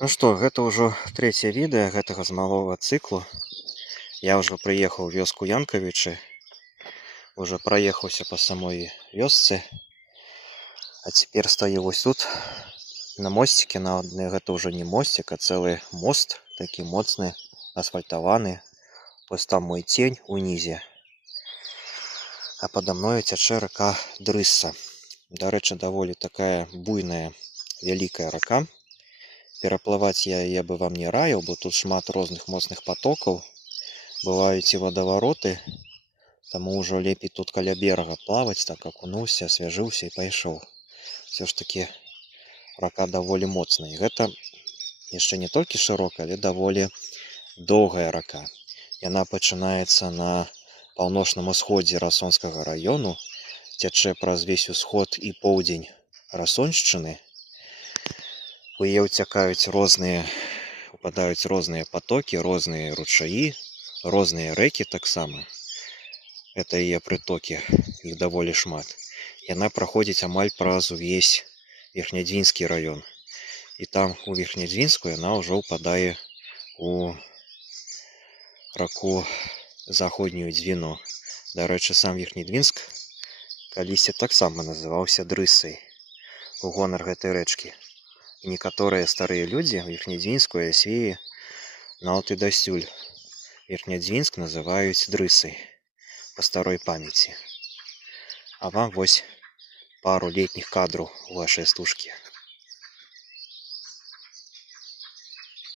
Ну што, гэта ўжо трэцяе відэа гэтага з малога цыклу. Я ўжо прыехаў у вёску Янкавічы, уже праехаўся па самой вёсцы, а цяпер стаю вось тут на мосціке. Гэта ўжо не мосцік, а цэлы мост, такі моцны, асфальтаваны. Вось там мой цень унізе, а пада мною цячэ рака Дрысса. Дарэчы, даволі такая буйная, вялікая рака. Пераплываць я яе бы вам не раіў, бо тут шмат розных моцных патокаў, бываюць і вадавароты, таму ўжо лепей тут каля берага плаваць, так акунуўся, асвяжыўся і пайшоў. Усё ж такі рака даволі моцная. І гэта яшчэ не толькі шырокая, але даволі доўгая рака. Яна пачынаецца на паўночным усходзе Расонскага раёну, цячэ праз весь усход і поўдзень Расоншчыны. У яе упадаюць розныя патокі, розныя ручаі, розныя рэкі таксама. Это яе прытокі, іх даволі шмат. Яна праходзіць амаль праз увесь Верхнядвінскі раён. І там у Верхнядвінску яна ўжо ўпадае у раку Заходнюю Дзвіну. Дарэчы, сам Верхнядвінск калісьці таксама называўся Дрыссай у гонар гэтай рэчкі. І некаторыя старыя людзі Верхнядвінску і Асвеі нават і дасюль Верхнядвінск называюць Дрыссай па старой памяці. А вам вось пару летніх кадраў у вашай стужкі.